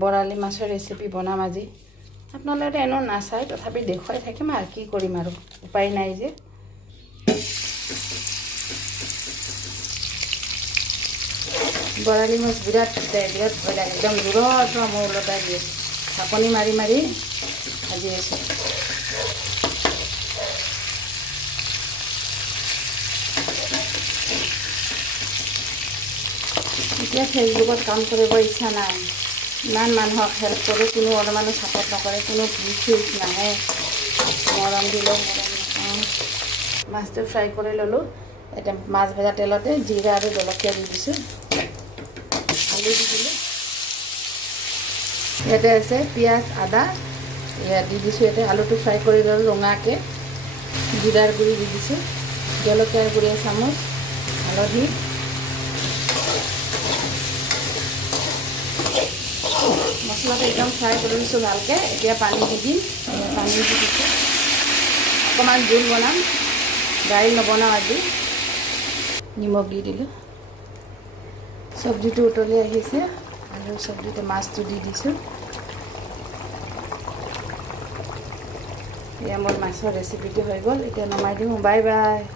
বৰালি মাছৰ ৰেচিপি বনাম আজি। আপোনালোকে এনেও নাচায়, তথাপি দেখুৱাই থাকিম আৰু কি কৰিম আৰু উপায় নাই যে। বৰালি মাছ বিৰাট ভয় লাগে, একদম দূৰৰ পৰা মোৰ ওলটাই দিয়ে। ঢাকনি মাৰি মাৰি ভাজি আছোঁ। এতিয়া ফেচবুকত কাম কৰিব ইচ্ছা নাই। ইমান মানুহক হেল্প কৰোঁ, কোনো অলপমানো ছাপোৰ্ট নকৰে, কোনো ভিউজ নাহে। মৰম দিলেও মৰম নাপাওঁ। মাছটো ফ্ৰাই কৰি ল'লোঁ। এতিয়া মাছ ভজা তেলতে জিৰা আৰু জলকীয়া দি দিছোঁ। আলু দি দিলোঁ। ইয়াতে আছে পিঁয়াজ, আদা, ইয়াত দি দিছোঁ। ইয়াতে আলুটো ফ্ৰাই কৰি ল'লোঁ ৰঙাকৈ। জিৰাৰ গুড়ি দি দিছোঁ, জলকীয়াৰ গুড়ি এচামুচ, হালধি, মছলাটো একদম ফ্ৰাই কৰি লৈছোঁ ভালকৈ। এতিয়া পানী দি দিম। পানী দি দিছোঁ। অকণমান জোল বনাম, দাইল নবনাওঁ আজি। নিমখ দি দিলোঁ। চব্জিটো উতলি আহিছে আৰু চব্জিটো মাছটো দি দিছোঁ। এয়া মোৰ মাছৰ ৰেচিপিটো হৈ গ'ল। এতিয়া নমাই দিওঁ। Bye bye.